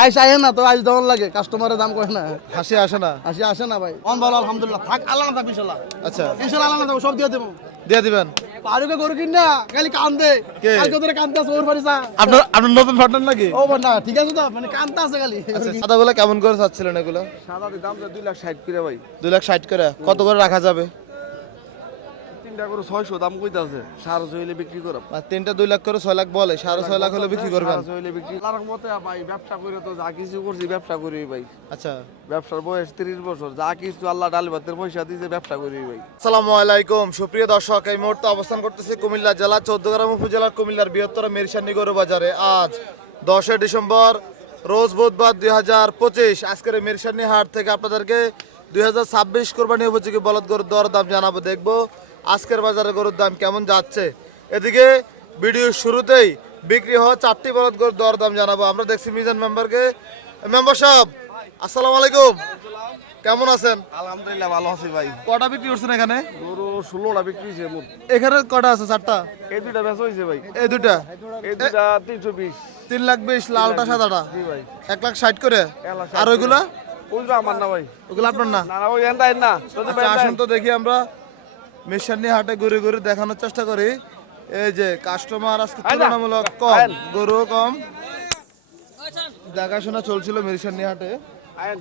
আইস আইন না তো আইস দেওয়ার লাগে কাস্টমারের দাম কয় না হাসি আসে না। আসি আসে না ভাই অন ভালো আলহামদুলিল্লাহ থাক আল্লাহ না থাক ইনশাল্লাহ আচ্ছা ইনশাল্লাহ আল্লাহ না থাক সব দিয়ে দেবো দিয়ে দিবেন। পারুকে গরু কিন না খালি কান্দে কে? কালকে ধরে কান্দতে আছে ওর বাড়ি যা আপনার নতুন পার্টনার নাকি? ও না ঠিক আছে তো মানে কান্দতে আছে খালি আচ্ছা সাদাগুলো কেমন করে চাচ্ছিলেন এগুলো? সাদা দাম তো 2,60,000 করে ভাই। 2,60,000 করে কত করে রাখা যাবে? তিনটা করে 600 দাম কইতাছে, 650 হইলে বিক্রি করব। আর তিনটা 2 লাখ করে 6 লাখ বলে, 6.5 লাখ হলে বিক্রি করবেন। 650 হইলে বিক্রি। আল্লাহর মতে ভাই ব্যবসা করে তো যা কিছু করছি ব্যবসা করি ভাই। আচ্ছা ব্যবসার বয়স 30 বছর, যা কিছু আল্লাহ ডাল ভাতের পয়সা দিয়েছে ব্যবসা করি ভাই। আসসালামু আলাইকুম সুপ্রিয় দর্শক, এই মুহূর্তে অবস্থান করতেছি কুমিল্লা জেলা চৌদ্দগ্রাম উপজেলার কুমিল্লার বৃহত্তর মেরসানি গরু বাজারে। আজ 10 ডিসেম্বর রোজ বুধবার 2025। আজকের এই মেরসানি হাট থেকে আপনাদেরকে 2026 কোরবানি উপযোগী বলদ গরুর দর দাম জানাবো, দেখবো আজকের বাজারে গরুর দাম কেমন যাচ্ছে। এদিকে ভিডিওর শুরুতেই বিক্রি হওয়া 4টি বলদ গরুর দর দাম জানাবো। আমরা দেখছি মিজান মেম্বারকে। মেম্বার সাহেব আসসালামু আলাইকুম, কেমন আছেন? আলহামদুলিল্লাহ ভালো আছি ভাই। কটা বিক্রি করছেন এখানে? গরু 16টা বিক্রি হইছে মোট। এখানে কটা আছে? 4টা। এই দুইটা বেচা হইছে ভাই। এই দুটা এই দুইটা 320। 3,20,000 লালটা সাদাটা জি ভাই। 1,60,000 করে। 1,60,000 আর ওইগুলা? ওইটা আমার না ভাই। ওগুলো আপনার না? না না ওই এন্ডাই না। যদি আচ্ছা আসুন তো দেখি আমরা মেশানি হাটে ঘুরে ঘুরে দেখানোর চেষ্টা করি। এই যে কাস্টমার আজকে তুলনামূলক কম, গরু কম, দেখাশোনা চলছিল মেশানি হাটে। আইন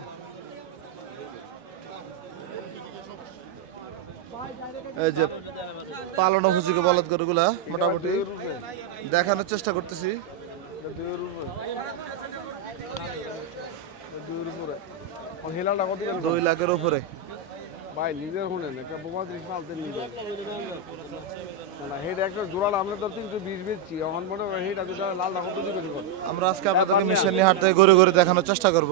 এই যে পালন উপযোগী বলদ গরুগুলা মোটামুটি দেখানোর চেষ্টা করতেছি। হিলাটা কত গেল 2 লাখের উপরে। ভাই নিজের শুনেন একটা বোমা 30 মালতে নিয়ে না হেড একটা জোড়াল আমরা তো 320 বেচছি এখন মনে হয় হেড আছে লাল কত দিবে দিবেন। আমরা আজকে আপনাদেরকে মেশানি হাট থেকে ঘুরে ঘুরে দেখানোর চেষ্টা করব।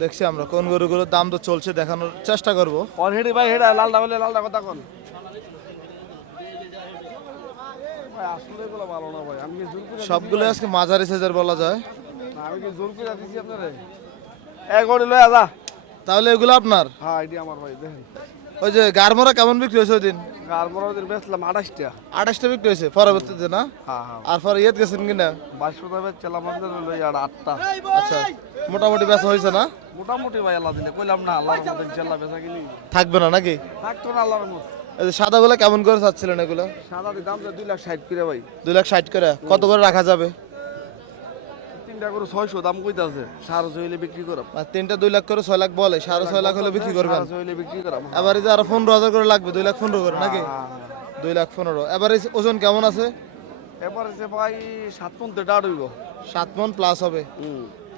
দেখছি আমরা কোন গরুগুলোর দাম তো চলছে দেখানোর চেষ্টা করব। আর হেড ভাই হেড লালটা বলে লালটা কথা কোন ভাই আসলে এগুলো ভালো না ভাই। আমি কি জোর করে সবগুলো আজকে মাঝারি সাইজের বলা যায়। না আমি কি জোর করে দিছি আপনারে এক গড়ি লয় আজা। তাহলে এগুলো আপনার? হ্যাঁ আইডি আমার ভাই দেখেন। ওই যে গারমরা কেমন বিক্রি হয়েছে ওই দিন? গারমরাদের বেচলাম 28টা। 28টা বিক্রি হয়েছে পরবর্তীতে না? হ্যাঁ হ্যাঁ আর পরে ইয়েত গেছেন কিনা? 2200 টাকা বেচলাম আপনাদের লই আর 8টা। আচ্ছা মোটামুটি বেচা হয়েছে না? মোটামুটি ভাই আল্লাহ দিলে কইলাম না আল্লাহর মত ইনশাআল্লাহ বেচা কিনি থাকবে না নাকি? থাকতো না আল্লাহর মত। এই যে সাদাগুলো কেমন করে চাচ্ছিলেন এগুলো? সাদা দাম তো 2,60,000 করে ভাই। 2,60,000 করে কত করে রাখা যাবে? তিনটা করে 600 দাম কইতাছে, 650 হইলে বিক্রি করব। আর তিনটা 2 লাখ করে 6 লাখ বলে, 6.5 লাখ হলে বিক্রি করবেন। 650 হইলে বিক্রি করব। এবার এই যে আরো 15,000 করে লাগবে, 2,15,000 করে নাকি? 2,15,000। এবার ওজন কেমন আছে? এবারে সে ভাই 7 মন তো ডাড় হইব। 7 মন প্লাস হবে।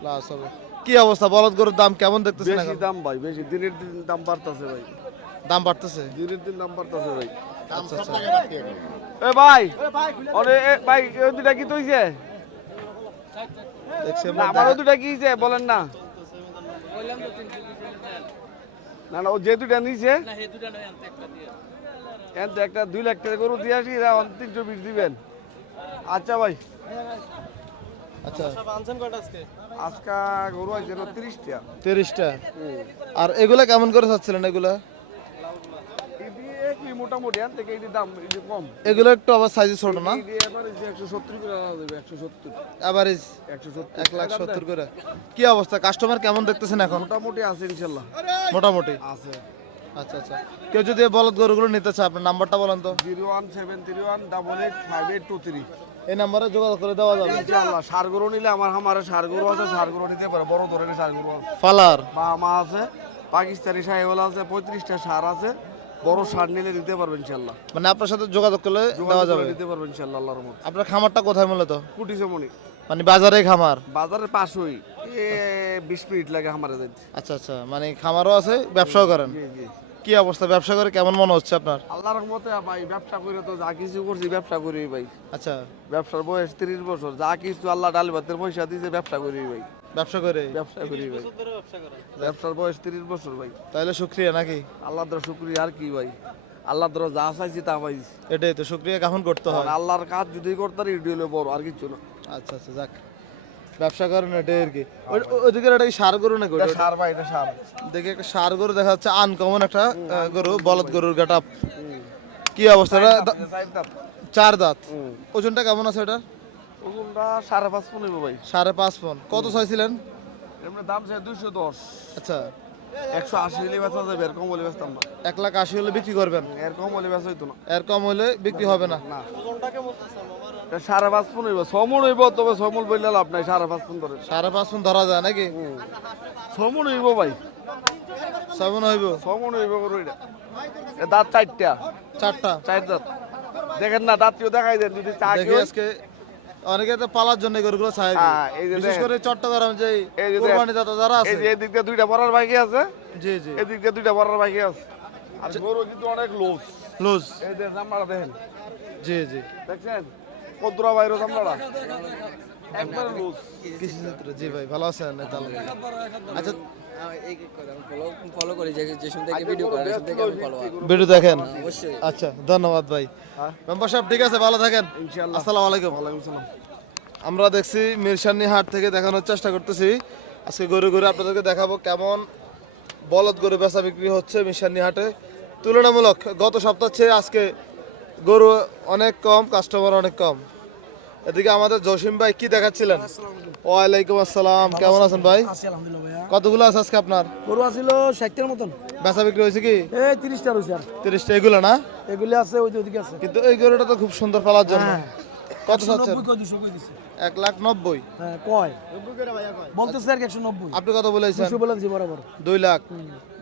প্লাস হবে। কি অবস্থা বলদ গরুর দাম কেমন দেখতেছেন বেশি এখন? দাম ভাই, বেশি দিনের দিন দাম বাড়তাছে ভাই। দাম বাড়তেছে? দিনের দিন দাম বাড়তাছে ভাই। আচ্ছা আচ্ছা। এ ভাই আরে এ ভাই ওই দুটা কি তইছে? দেখছি না আমার ওই দুটা কি হইছে বলেন না। না না ও যে দুটা নিছে না হে দুটা নয় আনতে একটা দিয়ে। এনতে একটা 2 লাখ টাকা গরু দিয়ে আসি এরা 320 দিবেন। আচ্ছা ভাই। আচ্ছা আজকা গরু আছে 30টা। 30টা। আর এগুলা কেমন করে চাচ্ছিলেন এগুলা? কি মোটামুটি আন থেকে এই দাম এই কম। এগুলো একটু আবার সাইজ ছোট না? এই এভারেজ 170 করে আনা যাবে 170। এভারেজ 170 1,70,000 করে। কি অবস্থা কাস্টমার কেমন দেখতেছেন এখন? মোটামুটি আছে ইনশাআল্লাহ। মোটামুটি আছে। আচ্ছা আচ্ছা। কেউ যদি এই বলদ গরুগুলো নিতে চায় আপনার নাম্বারটা বলেন তো। 01731888823। এই নাম্বারে যোগাযোগ করে দেওয়া যাবে ইনশাআল্লাহ। সার গরু নিলে আমার সার গরু আছে, সার গরু নিতে পারে, বড় ধরনের সার গরু আছে। ফালার বা মা আছে, পাকিস্তানি সাহেওয়াল আছে, 35টা সার আছে। বড় সার নিলে দিতে পারবেন ইনশাআল্লাহ। মানে আপনার সাথে যোগাযোগ করলে দেওয়া যাবে। দিতে পারবেন ইনশাআল্লাহ আল্লাহর রহমতে। আপনার খামারটা কোথায় মূলত? কুটিসমণি। মানে বাজারে খামার? বাজারের পাশেই 20 মিনিট লাগে আমারে যাইতে। আচ্ছা আচ্ছা, মানে খামারও আছে ব্যবসাও করেন? জি জি। কি অবস্থা ব্যবসা করে কেমন মনে হচ্ছে আপনার? আল্লাহর রহমতে ভাই ব্যবসা করে তো যা কিছু করছি ব্যবসা করি ভাই। আচ্ছা ব্যবসার বয়স 30 বছর, যা কিছু আল্লাহ ডাল ভাতের পয়সা দিয়েছে ব্যবসা করি ভাই। ব্যবসা করে? ব্যবসা করি ভাই। ব্যবসার বয়স 30 বছর ভাই। তাহলে শুক্রিয়া নাকি? আল্লাহর দ্বারা শুকরিয়া আর কি ভাই। আল্লাহর দ্বারা যা চাইছি তা পাইছি। এটাই তো শুক্রিয়া জ্ঞাপন করতে হয়। আল্লাহর কাজ যদি করতাম এটি হলো বড়, আর কিছু না। আচ্ছা আচ্ছা যাক, ব্যবসা করেন এটাই আর কি। ওইদিকে একটা কি সার গরু নাকি? এটা সার ভাই, এটা সার। দেখে একটা সার গরু দেখা যাচ্ছে, আনকমন একটা গরু, বলদ গরুর গেটআপ। কি অবস্থা? 4 দাঁত। ওজনটা কেমন আছে এটা? ওগুনটা 5.5 মন হইব ভাই। 5.5 মন। কত চাইছিলেন? এমনি দাম চাই 210। আচ্ছা, 180 হলে বেচা যাবে, এর কম হলে বেচতাম না। 1,80,000 হলে বিক্রি করবেন? এর কম হলে বেচা হইতো না। এর কম হলে বিক্রি হবে না। না। 5.5 মন হইব, 6 মন হইব, তবে 6 মন বললে লাভ নাই, 5.5 মন ধরে। 5.5 মন ধরা যায় নাকি? 6 মন হইব ভাই, 6 মন হইব? 6 মন হইব গরু এটা। এ দাঁত 4টা, 4টা। 4 দাঁত। দেখেন না, দাঁতটিও দেখাই দেন যদি চা দেখি আজকে অনেকে তো পালার জন্য গরুগুলো চায়। হ্যাঁ, এই যে বিশেষ দেখেন। করে চট্টগ্রাম যে এই যে কুরবানি দাতা যারা এই আছে। যে এদিক দিয়ে 2টা বড়ার বাইকে আছে, জি জি। এদিক দিয়ে 2টা বড়ার বাইকে আছে। আর গরু কিন্তু অনেক লুজ। লুজ। এই যে চামড়া দেখেন, জি জি। দেখছেন কদ্দুরা বাইরে চামড়াটা একবার লুজ। কৃষি চিত্র, জি ভাই ভালো আছেন? তাহলে আচ্ছা, ফলো করি যে সময় থেকে ভিডিও করে সেই থেকে আমি ফলো ভিডিও দেখেন? অবশ্যই। আচ্ছা, ধন্যবাদ ভাই। মেম্বার সাহেব ঠিক আছে, ভালো থাকেন। ইনশাআল্লাহ। আসসালামু আলাইকুম। ওয়ালাইকুম সালাম। আমরা দেখছি মিরসানি হাট থেকে দেখানোর চেষ্টা করতেছি। আজকে গরু গরু আপনাদেরকে দেখাবো কেমন বলদ গরু বেচা বিক্রি হচ্ছে মিরসানি হাটে। তুলনামূলক গত সপ্তাহ চেয়ে আজকে গরু অনেক কম, কাস্টমার অনেক কম। এদিকে আমাদের জসিম ভাই কি দেখাচ্ছিলেন? ওয়ালাইকুম আসসালাম, কেমন আছেন ভাই? আছি আলহামদুলিল্লাহ ভাইয়া। কতগুলো আছে আজকে আপনার? গরু আছিল 60টার মতন। বেচা বিক্রি হয়েছে কি? এই 30টা রয়েছে আর 30টা। এগুলো না? এগুলি আছে ওই যে ওদিকে আছে। কিন্তু এই গরুটা তো খুব সুন্দর পালার জন্য। কত চাচ্ছেন? 90 কই 200 কই দিছে। 1,90,000। হ্যাঁ কয় বলতেছে আর কি 190। আপনি কত বলেছেন? 200 বলেছি বরাবর। 2 লাখ।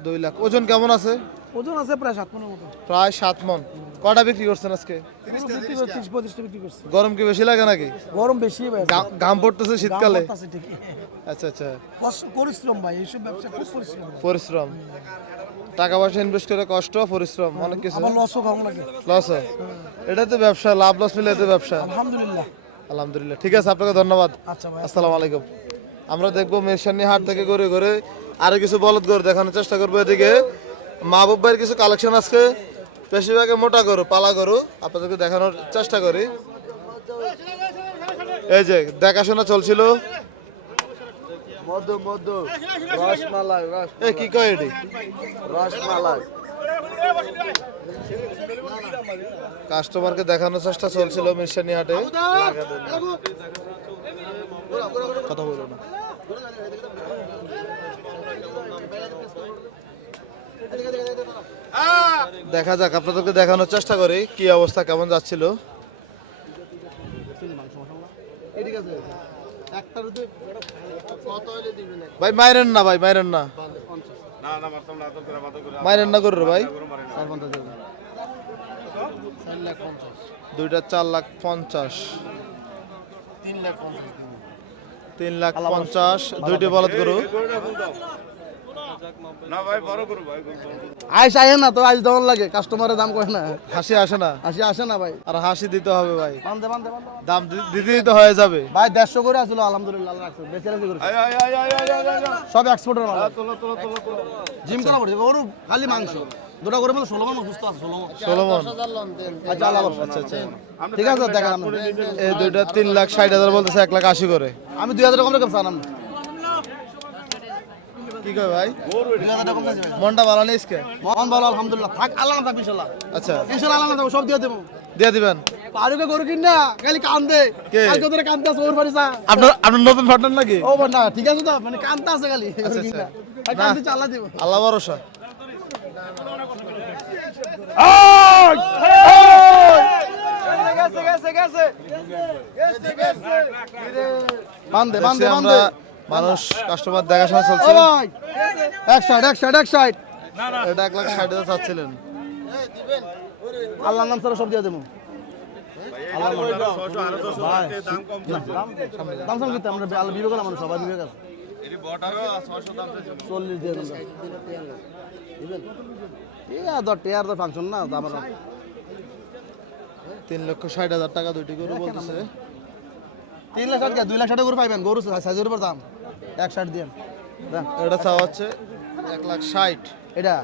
2 লাখ। ওজন কেমন আছে? ওজন আছে প্রায় 7 মনের মতো। প্রায় 7 মন। কয়টা বিক্রি করছেন আজকে? 30-35টা বিক্রি করছে। গরম কি বেশি লাগে নাকি? গরম বেশি ভাই। ঘাম পড়তেছে শীতকালে? আছে ঠিকই। আচ্ছা আচ্ছা। কষ্ট পরিশ্রম ভাই, এইসব ব্যবসা খুব পরিশ্রম। পরিশ্রম, টাকা পয়সা ইনভেস্ট করে কষ্ট, পরিশ্রম, অনেক কিছু। আবার লসও খাওয়া লাগে। লস হয়। এটা তো ব্যবসা, লাভ লস মিলে তো ব্যবসা। আলহামদুলিল্লাহ। আলহামদুলিল্লাহ। ঠিক আছে, আপনাকে ধন্যবাদ। আচ্ছা ভাই। আসসালামু আলাইকুম। আমরা দেখবো মেরসানি হাট থেকে ঘুরে ঘুরে আরো কিছু বলদ গরু দেখানোর চেষ্টা করবো। এদিকে মাহবুব ভাইয়ের কিছু কালেকশন আজকে, বেশিরভাগে মোটা গরু, পালা গরু আপনাদেরকে দেখানোর চেষ্টা করি। এই যে দেখাশোনা চলছিল। মধু মধু রসমালাই এ কি কয় এটি? রসমালাই। কাস্টমারকে দেখানোর চেষ্টা চলছিল মিরসানি হাটে। কথা বলো না। দেখা যাক, আপনাদেরকে দেখানোর চেষ্টা করি কি অবস্থা, কেমন যাচ্ছিল। ভাই মাইরেন না, ভাই মাইরেন না, মাইরেন না করো ভাই। দুইটা 4,50,000। 3,50,000 দুইটি বলদ গরু। আইস আইন না তো, আইস দেওয়ার লাগে, কাস্টমারের দাম কয় না। হাসি আসে না, আসি আসে না ভাই। আর হাসি দিতে হবে ভাই, বান্দে বান্দে বান্দে। দাম দিতে দিতে হয়ে যাবে। ভাই 150 করে আসলো আলহামদুলিল্লাহ, আল্লাহ রাখছে। বেচে রাখছে গরু। সব এক্সপোর্টের মাল। জিম করা পড়ছে গরু, খালি মাংস। দুটা করে মানে 16 মন সুস্থ আছে, 16 মন। 16 মন। আচ্ছা আল্লাহ বর্ষা। আচ্ছা আচ্ছা। ঠিক আছে দেখেন আপনি। এই দুইটা 3,60,000 বলতেছে, 1,80,000 করে। আমি 2000 কম রেখেছি আনাম। কি কয় ভাই? 2000 টাকা কম আছে ভাই। মনটা ভালো নেই আজকে? মন ভালো আলহামদুলিল্লাহ। থাক আল্লাহ না থাক ইনশাআল্লাহ। আচ্ছা, ইনশাআল্লাহ আল্লাহ না থাক, সব দিয়ে দেব। দিয়ে দিবেন। পারুকে গরু কিনা খালি কান্দে। কে? কালকে ধরে কান্দতাছে ওর বাড়ি যা। আপনার নতুন পার্টনার নাকি? ও না ঠিক আছে তো, মানে কান্দতা আছে খালি গরু কিনা। আর কান্দতে চালা দিব। আল্লাহ ভরসা। বান্দে দেখছি বান্দে আমরা বান্দে। মানুষ, কাস্টমার দেখাশোনা চলছে। ও ভাই এক সাইড এক সাইড এক সাইড। এটা 1,60,000 চাচ্ছিলেন। আল্লাহর নাম ছাড়া সব দিয়ে দেবো। দাম সাম কিনতে আমরা আল্লাহ বিবেক না, মানুষ সবাই বিবেক আছে। 40 দিয়ে দেন। ঠিক আছে, দর টিয়ার দর ফাংশন না আমার। 3,60,000 টাকা দুইটি গরু বলতেছে। 3 লাখ টাকা 2 লাখ টাকা গরু পাইবেন, গরু সাইজের উপর দাম। 160 দেন। দেন এটা চাওয়া হচ্ছে 1,60,000। এটা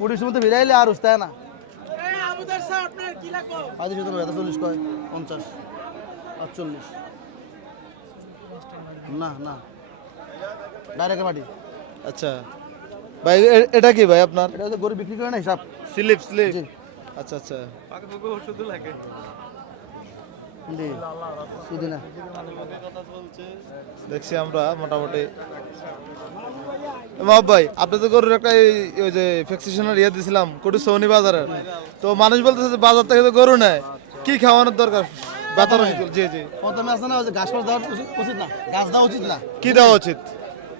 পুলিশ মধ্যে ভিড়াইলে আর উস্তায় না। আদি শুধু 40 কয় 50 48 না না ডাইরেক্ট বাড়ি। আচ্ছা, ভাই এটা কি ভাই আপনার? এটা হচ্ছে গরু বিক্রি করে না হিসাব। Slip slip. জি। আচ্ছা আচ্ছা। জি শুধু না দেখছি আমরা মোটামুটি। মাহবুব ভাই, আপনি তো গরুর একটা ওই যে ভ্যাকসিনেশনের ইয়ে দিয়েছিলাম কোটি সৌনি বাজারের, তো মানুষ বলতেছে যে বাজার থেকে তো গরু নেয়, কি খাওয়ানোর দরকার? বাতার জি জি। প্রথমে আছে না ওই যে ঘাস ফাস দেওয়া উচিত না, গাছ দেওয়া উচিত না। কি দেওয়া উচিত?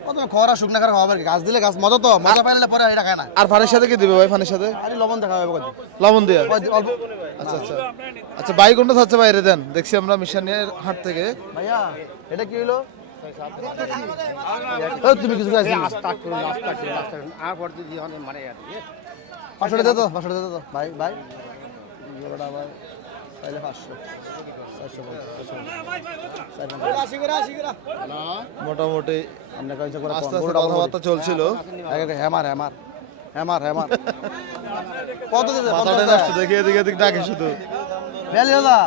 প্রথমে খরা শুকনা খাওয়া খাওয়াবে, গাছ দিলে গাছ মজা তো, মজা পাইলে পরে এটা খায় না। আর ফানের সাথে কি দিবে ভাই? ফানের সাথে আরে লবণ দেখা হবে কত লবণ দিয়ে। অল্প। আচ্ছা আচ্ছা আচ্ছা। ভাই কোনটা থাকছে বাইরে দেন, দেখছি আমরা মিশনের হাট থেকে। ভাইয়া এটা কি হলো? তুমি কিছু খাইছো? 500 টাকা দে তো, 500 টাকা দে তো ভাই ভাই। জোড়াটা ভাই তাইলে 500 মোটামুটি আমরা কাছে করে আস্তে আস্তে কথাবার্তা চলছিল। হ্যামার হ্যামার হ্যামার হ্যামার কত দিতে? মাথাটা নষ্ট, দেখে এদিকে এদিক ডাকে শুধু। বেলি দাদা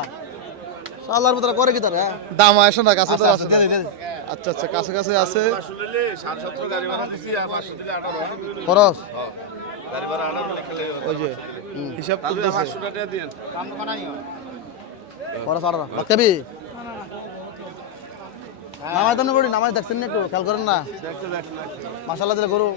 সালার মতো করে কি তারা? দাম আসে না কাছে তো আচ্ছা, আছে। দে দে দে। আচ্ছা আচ্ছা, কাছে কাছে আছে। খরচ ওই যে হিসাব তুলতেছে। খরচ আর লাগতেবি নামাই তো করি, নামাই দেখছেন না, একটু খেয়াল করেন না। মাশাআল্লাহ দিলে গরু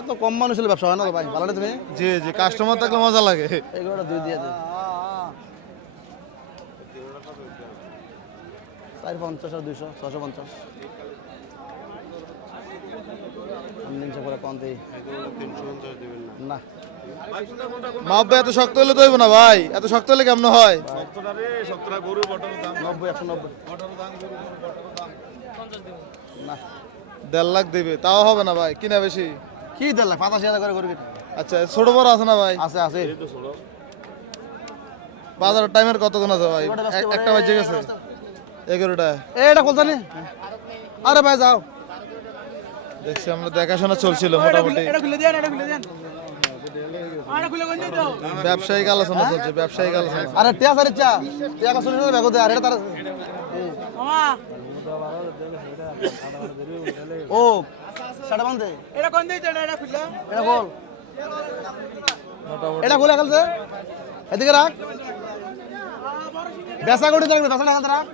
এত কম মানুষ হলে ব্যবসা হয় না তো ভাই, ভালো না তুমি? জি জি, কাস্টমার থাকলে মজা লাগে। এই গরুটা 2 দিয়ে দে 450 আর 200 650 আমি 300 করে কম দেই না। মাহবুব ভাই, এত শক্ত হলে তো হইব না ভাই, এত শক্ত হলে কেমন হয়? 90 190 না 1.5 লাখ দেবে, তাও হবে না ভাই, কিনা বেশি। কি 1.5 লাখ 85,000 করে গরু কিনা আচ্ছা, ছোট বড় আছে না ভাই? আছে আছে। বাজারের টাইমের কতক্ষণ আছে ভাই? একটা বাজে গেছে 11টা। এটা কোথায়? আরে ভাই যাও, দেখছি আমরা দেখাশোনা চলছিল মোটামুটি। ব্যবসায়িক আলোচনা চলছে, ব্যবসায়িক আলোচনা। আরে টিয়া সারে চা টিয়া কা শুনে বেগো দে। আরে তার ও সাড়ে বান্ধে এটা কোন দিতে? এটা খুললা, এটা বল, মোটামুটি এটা খুলে গেলছে। এদিকে রাখ, বেসা গড়ি থাকবে, বেসা রাখ।